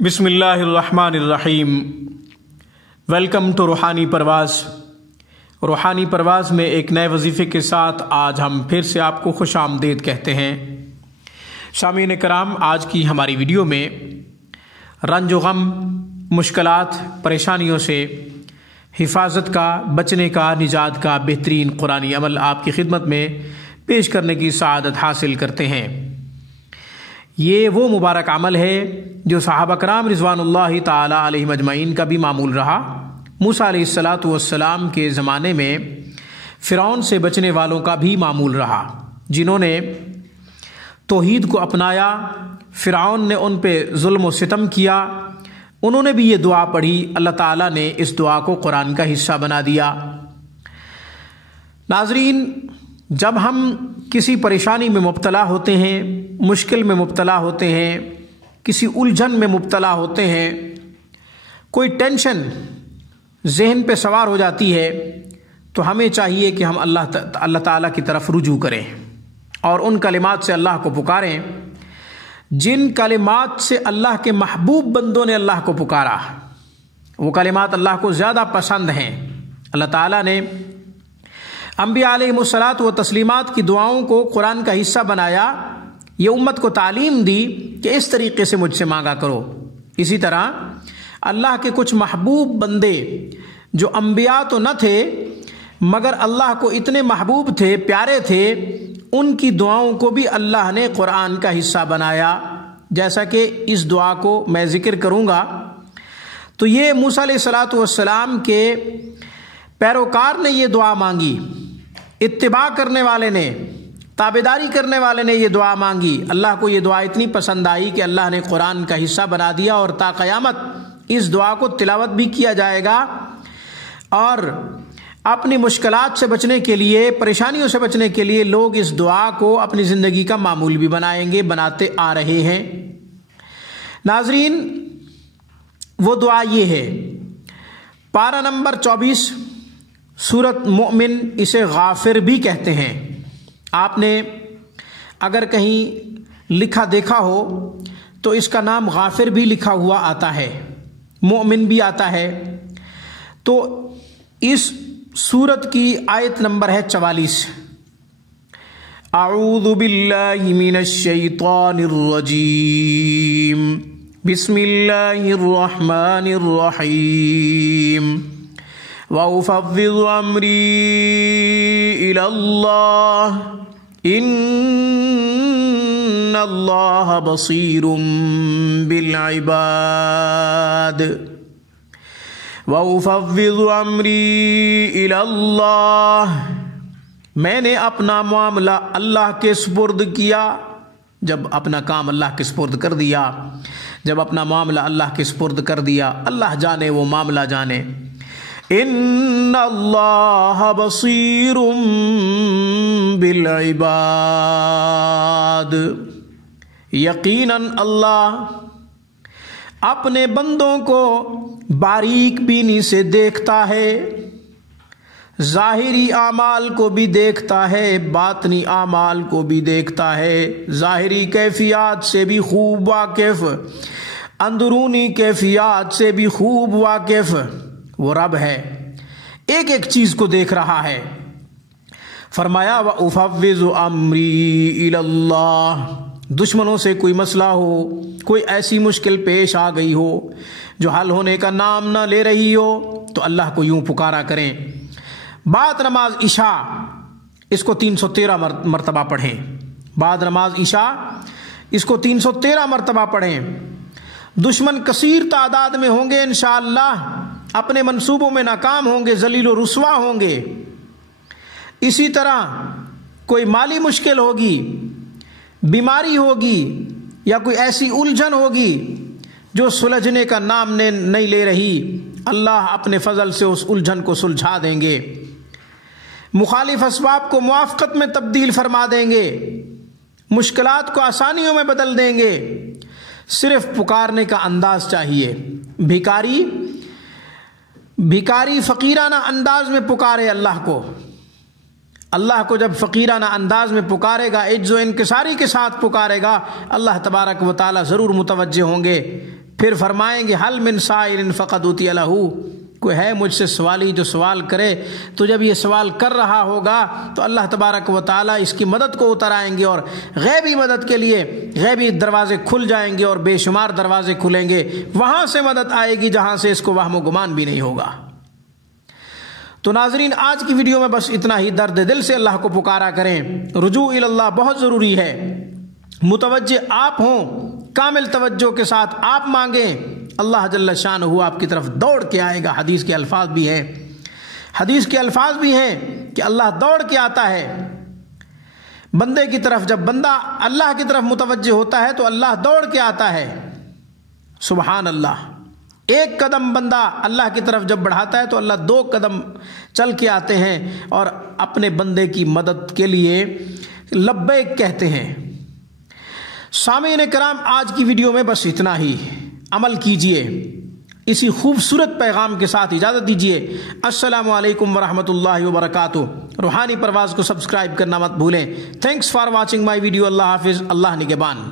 بسم اللہ الرحمن الرحیم۔ ویلکم ٹو روحانی پرواز۔ روحانی پرواز میں ایک نئے وظیفے کے ساتھ آج ہم پھر سے آپ کو خوش آمدید کہتے ہیں۔ سامعین کرام، آج کی ہماری ویڈیو میں رنج و غم، مشکلات، پریشانیوں سے حفاظت کا، بچنے کا، نجات کا بہترین قرآنی عمل آپ کی خدمت میں پیش کرنے کی سعادت حاصل کرتے ہیں۔ یہ وہ مبارک عمل ہے جو صحابہ کرام رضوان اللہ تعالی علیہم اجمعین کا بھی معمول رہا۔ موسیٰ علیہ السلام کے زمانے میں فرعون سے بچنے والوں کا بھی معمول رہا، جنہوں نے توحید کو اپنایا۔ فرعون نے ان پہ ظلم و ستم کیا، انہوں نے بھی یہ دعا پڑھی، اللہ تعالیٰ نے اس دعا کو قرآن کا حصہ بنا دیا۔ ناظرین، جب ہم کسی پریشانی میں مبتلا ہوتے ہیں، مشکل میں مبتلا ہوتے ہیں، کسی الجھن میں مبتلا ہوتے ہیں، کوئی ٹینشن ذہن پہ سوار ہو جاتی ہے، تو ہمیں چاہیے کہ ہم اللہ تعالیٰ کی طرف رجوع کریں اور ان کلمات سے اللہ کو پکاریں جن کلمات سے اللہ کے محبوب بندوں نے اللہ کو پکارا۔ وہ کلمات اللہ کو زیادہ پسند ہیں۔ اللہ تعالیٰ نے انبیاء علیہم الصلاۃ و تسلیمات کی دعاؤں کو قرآن کا حصہ بنایا، یہ امت کو تعلیم دی کہ اس طریقے سے مجھ سے مانگا کرو۔ اسی طرح اللہ کے کچھ محبوب بندے جو انبیاء تو نہ تھے مگر اللہ کو اتنے محبوب تھے، پیارے تھے، ان کی دعاؤں کو بھی اللہ نے قرآن کا حصہ بنایا۔ جیسا کہ اس دعا کو میں ذکر کروں گا، تو یہ موسیٰ علیہ السلام کے پیروکار نے یہ دعا مانگی، اتباع کرنے والے نے، تابعداری کرنے والے نے یہ دعا مانگی۔ اللہ کو یہ دعا اتنی پسند آئی کہ اللہ نے قرآن کا حصہ بنا دیا، اور تا قیامت اس دعا کو تلاوت بھی کیا جائے گا، اور اپنی مشکلات سے بچنے کے لیے، پریشانیوں سے بچنے کے لیے لوگ اس دعا کو اپنی زندگی کا معمول بھی بنائیں گے، بناتے آ رہے ہیں۔ ناظرین، وہ دعا یہ ہے، پارہ نمبر 24 سورۃ مؤمن، اسے غافر بھی کہتے ہیں۔ آپ نے اگر کہیں لکھا دیکھا ہو تو اس کا نام غافر بھی لکھا ہوا آتا ہے، مؤمن بھی آتا ہے۔ تو اس سورت کی آیت نمبر ہے 44۔ اعوذ باللہ من الشیطان الرجیم، بسم اللہ الرحمن الرحیم، وَأُفَوِّضُ أَمْرِي إِلَى اللَّهِ إِنَّ اللَّهَ بَصِيرٌ بِالْعِبَادِ۔ وَأُفَوِّضُ أَمْرِي إِلَى اللَّهِ، میں نے اپنا معاملہ اللہ کے سپرد کیا۔ جب اپنا کام اللہ کے سپرد کر دیا، جب اپنا معاملہ اللہ کے سپرد کر دیا، اللہ جانے وہ معاملہ جانے۔ ان اللہ بصیر بالعباد، یقیناً اللہ اپنے بندوں کو باریک بینی سے دیکھتا ہے، ظاہری اعمال کو بھی دیکھتا ہے، باطنی اعمال کو بھی دیکھتا ہے، ظاہری کیفیات سے بھی خوب واقف، اندرونی کیفیات سے بھی خوب واقف وہ رب ہے، ایک ایک چیز کو دیکھ رہا ہے۔ فرمایا وَأُفَوِّضُ أَمْرِي إِلَى اللَّهِ، دشمنوں سے کوئی مسئلہ ہو، کوئی ایسی مشکل پیش آ گئی ہو جو حل ہونے کا نام نہ لے رہی ہو، تو اللہ کو یوں پکارا کریں۔ بعد نماز عشاء اس کو 313 مرتبہ پڑھیں، بعد نماز عشاء اس کو 313 مرتبہ پڑھیں۔ دشمن کثیر تعداد میں ہوں گے انشاءاللہ، اپنے منصوبوں میں ناکام ہوں گے، ذلیل و رسوا ہوں گے۔ اسی طرح کوئی مالی مشکل ہوگی، بیماری ہوگی، یا کوئی ایسی الجھن ہوگی جو سلجھنے کا نام نہیں لے رہی، اللہ اپنے فضل سے اس الجھن کو سلجھا دیں گے، مخالف اسباب کو موافقت میں تبدیل فرما دیں گے، مشکلات کو آسانیوں میں بدل دیں گے۔ صرف پکارنے کا انداز چاہیے۔ بھیکاری فقیرانہ انداز میں پکارے اللہ کو، اللہ کو جب فقیرانہ انداز میں پکارے گا، عجز و انکساری کے ساتھ پکارے گا، اللہ تبارک و تعالی ضرور متوجہ ہوں گے پھر فرمائیں گے حل من سائل فقد اوتی لہ، کوئی ہے مجھ سے سوالی جو سوال کرے؟ تو جب یہ سوال کر رہا ہوگا تو اللہ تبارک و تعالیٰ اس کی مدد کو اتر آئیں گے، اور غیبی مدد کے لیے غیبی دروازے کھل جائیں گے اور بے شمار دروازے کھلیں گے، وہاں سے مدد آئے گی جہاں سے اس کو وہم و گمان بھی نہیں ہوگا۔ تو ناظرین، آج کی ویڈیو میں بس اتنا ہی۔ درد دل سے اللہ کو پکارا کریں، رجوع اللہ بہت ضروری ہے، متوجہ آپ ہوں، کامل توجہ کے ساتھ آپ مانگیں، اللہ جل شانہ آپ کی طرف دوڑ کے آئے گا۔ حدیث کے الفاظ بھی ہیں کہ اللہ دوڑ کے آتا ہے بندے کی طرف۔ جب بندہ اللہ کی طرف متوجہ ہوتا ہے تو اللہ دوڑ کے آتا ہے۔ سبحان اللہ، ایک قدم بندہ اللہ کی طرف جب بڑھاتا ہے تو اللہ 2 قدم چل کے آتے ہیں اور اپنے بندے کی مدد کے لیے لبیک کہتے ہیں۔ سامعین کرام، آج کی ویڈیو میں بس اتنا ہی۔ عمل کیجئے، اسی خوبصورت پیغام کے ساتھ اجازت دیجئے۔ السلام علیکم ورحمۃ اللہ وبرکاتہ۔ روحانی پرواز کو سبسکرائب کرنا مت بھولیں۔ Thanks for watching my video. اللہ حافظ، اللہ نگہبان۔